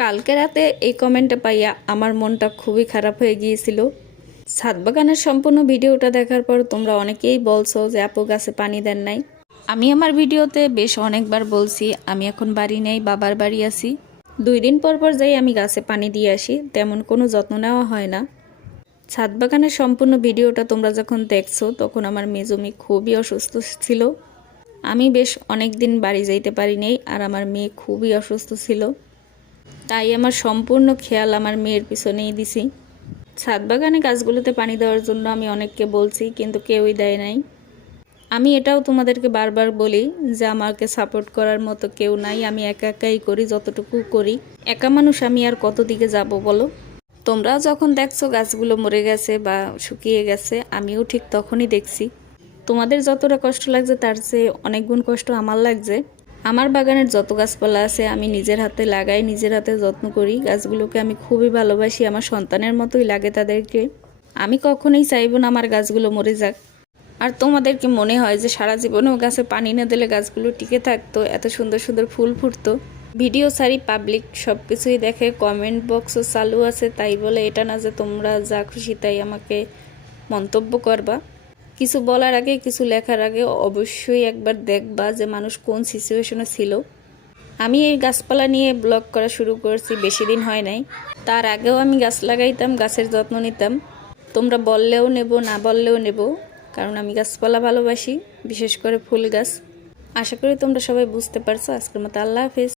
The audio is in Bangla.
কালকে রাতে এই কমেন্টটা পাইয়া আমার মনটা খুবই খারাপ হয়ে গিয়েছিল। ছাদ বাগানের সম্পূর্ণ ভিডিওটা দেখার পর তোমরা অনেকেই বলছো যে, আপু, গাছে পানি দেন নাই। আমি আমার ভিডিওতে বেশ অনেকবার বলছি, আমি এখন বাড়ি নেই, বাবার বাড়ি আছি। দুই দিন পর পর যাই আমি গাছে পানি দিয়ে আসি, তেমন কোনো যত্ন নেওয়া হয় না। ছাদ বাগানের সম্পূর্ণ ভিডিওটা তোমরা যখন দেখছ, তখন আমার মেজমি খুবই অসুস্থ ছিল। আমি বেশ অনেক দিন বাড়ি যাইতে পারি নাই আর আমার মেয়ে খুবই অসুস্থ ছিল। তাই আমার সম্পূর্ণ খেয়াল আমার মেয়ের পিছনেই দিছি। ছাদ বাগানে গাছগুলোতে পানি দেওয়ার জন্য আমি অনেককে বলছি, কিন্তু কেউই দেয় নাই। আমি এটাও তোমাদেরকে বারবার বলি যে আমাকে সাপোর্ট করার মতো কেউ নাই, আমি একা একাই করি, যতটুকু করি। একা মানুষ আমি আর কত দিকে যাব বলো? তোমরা যখন দেখছ গাছগুলো মরে গেছে বা শুকিয়ে গেছে, আমিও ঠিক তখনই দেখছি। তোমাদের যতটা কষ্ট লাগছে তার চেয়ে অনেক গুণ কষ্ট আমার লাগছে। আমার বাগানের যত গাছপালা আছে আমি নিজের হাতে লাগাই, নিজের হাতে যত্ন করি। গাছগুলোকে আমি খুবই ভালোবাসি, আমার সন্তানের মতোই লাগে তাদেরকে। আমি কখনোই চাইব না আমার গাছগুলো মরে যাক। আর তোমাদেরকে মনে হয় যে সারা জীবনেও গাছে পানি না দিলে গাছগুলো টিকে থাকতো, এত সুন্দর সুন্দর ফুল ফুটতো? ভিডিও সারি পাবলিক সব কিছুই দেখে, কমেন্ট বক্সও চালু আছে, তাই বলে এটা না যে তোমরা যা খুশি তাই আমাকে মন্তব্য করবা। কিছু বলার আগে, কিছু লেখার আগে অবশ্যই একবার দেখবা যে মানুষ কোন সিচুয়েশনে ছিল। আমি এই গাছপালা নিয়ে ব্লগ করা শুরু করেছি, বেশি দিন হয় নাই। তার আগেও আমি গাছ লাগাইতাম, গাছের যত্ন নিতাম। তোমরা বললেও নেব, না বললেও নেব, কারণ আমি গাছপালা ভালোবাসি, বিশেষ করে ফুল গাছ। আশা করি তোমরা সবাই বুঝতে পারছ। আজকের মতো আল্লাহ হাফিজ।